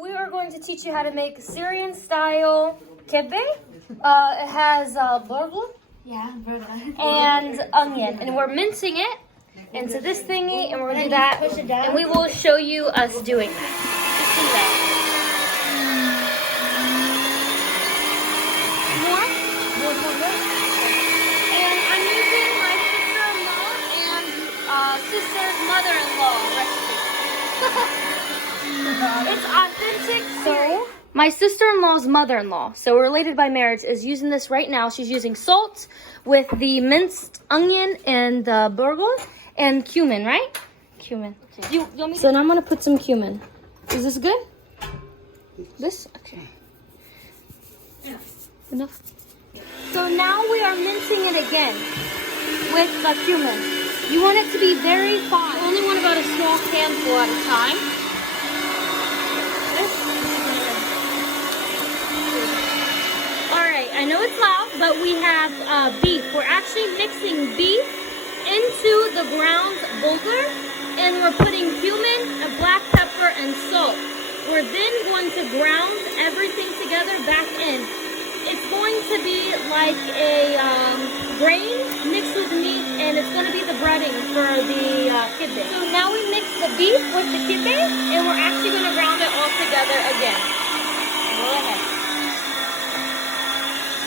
we are going to teach you how to make Syrian style kibbe. It has burgle and onion, and we're mincing it into this thingy, and we're gonna do that, and we will show you us doing that. Just see that. More? And I'm using my sister-in-law and sister's mother-in-law recipe. It's authentic. So my sister-in-law's mother-in-law, so we're related by marriage, is using this right now. She's using salt with the minced onion and the burgle and cumin, right? Cumin. You want me? So now I'm gonna put some cumin. Is this good? This? Okay. Enough. So now we are mincing it again with the cumin. You want it to be very fine. You only want about a small handful at a time. Alright, I know it's loud, but we have beef. We're actually mixing beef into the ground bulgur, and we're putting cumin, a black pepper, and salt. We're then going to ground everything together back in. It's going to be like a grain mixed with meat, and it's going to be the breading for the kibbe. So now we mix the beef with the kibbe, and we're actually going to ground it all together again. Go ahead.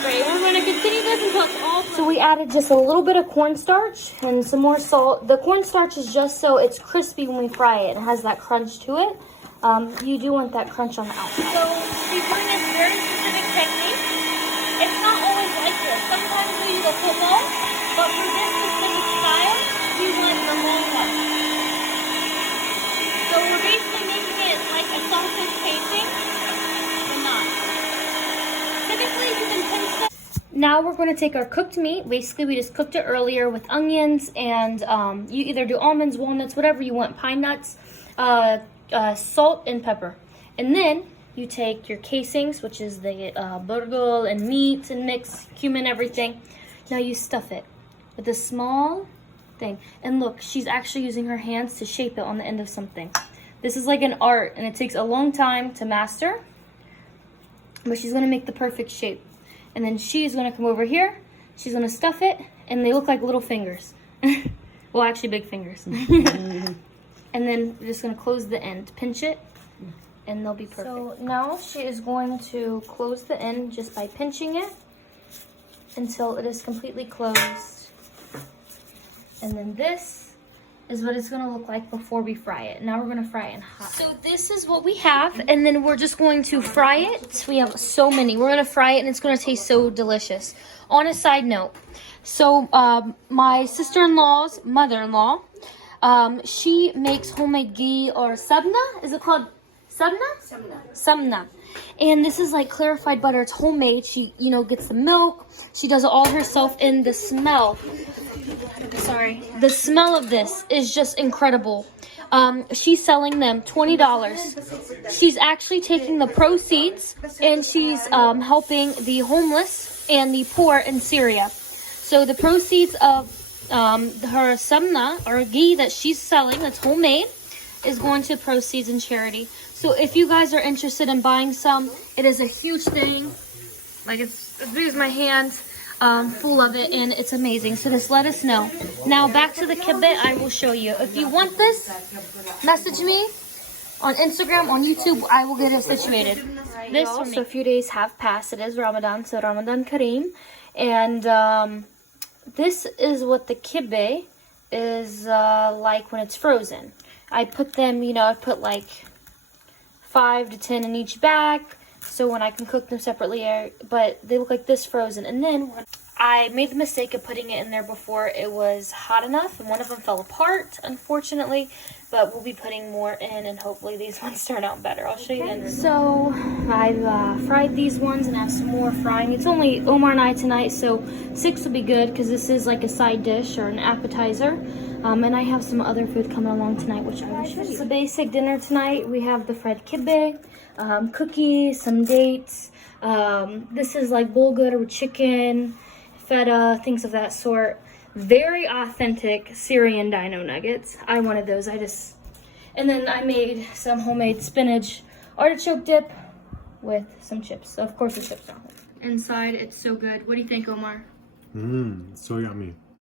Great, we're going to continue this until it's all. So we added just a little bit of cornstarch and some more salt. The cornstarch is just so it's crispy when we fry it. It has that crunch to it. You do want that crunch on the outside. So we bring this very specific technique. It's not always like this. Sometimes we use a homeade, but for this specific style, we want the long one. So we're basically making it like a sausage casing, but not. Typically, you can pinch it. Now we're going to take our cooked meat. Basically, we just cooked it earlier with onions, and you either do almonds, walnuts, whatever you want, pine nuts, salt, and pepper. And then you take your casings, which is the burgle and meat and mix, cumin, everything. Now you stuff it with a small thing. And look, she's actually using her hands to shape it on the end of something. This is like an art, and it takes a long time to master. But she's going to make the perfect shape. And then she's going to come over here. She's going to stuff it, and they look like little fingers. Well, actually big fingers. And then we're just going to close the end. Pinch it, and they'll be perfect. So now she is going to close the end just by pinching it until it is completely closed. And then this is what it's going to look like before we fry it. Now we're going to fry it in hot. So this is what we have, and then we're just going to fry it. We have so many. We're going to fry it, and it's going to taste so delicious. On a side note, so my sister-in-law's mother-in-law, she makes homemade ghee, or sabna. Is it called sabna? Samna. And this is like clarified butter. It's homemade. She, gets the milk. She does it all herself, and the smell. The smell of this is just incredible. She's selling them $20. She's actually taking the proceeds, and she's helping the homeless and the poor in Syria. So the proceeds of her samna, or ghee that she's selling, that's homemade, is going to proceeds in charity. So if you guys are interested in buying some, it is a huge thing. Like, it's as big as my hand, full of it, and it's amazing. So just let us know. Now back to the kibbe, I will show you. If you want this, message me on Instagram, on YouTube. I will get it situated. This for me. So a few days have passed. It is Ramadan, so Ramadan Kareem. And this is what the kibbe is like when it's frozen. I put them, I put like 5 to 10 in each bag, so when I can cook them separately, but they look like this frozen. And then I made the mistake of putting it in there before it was hot enough, and one of them fell apart, unfortunately, but we'll be putting more in, and hopefully these ones turn out better. I'll show you then. So I've fried these ones, and I have some more frying. It's only Omar and I tonight, so 6 will be good, because this is like a side dish or an appetizer. And I have some other food coming along tonight, which I will show you. It's a basic dinner tonight. We have the fried kibbe, cookies, some dates. This is like bulgur with chicken, feta, things of that sort. Very authentic Syrian dino nuggets. I wanted those. And then I made some homemade spinach artichoke dip with some chips. So of course the chips are on it. Inside, it's so good. What do you think, Omar? So yummy.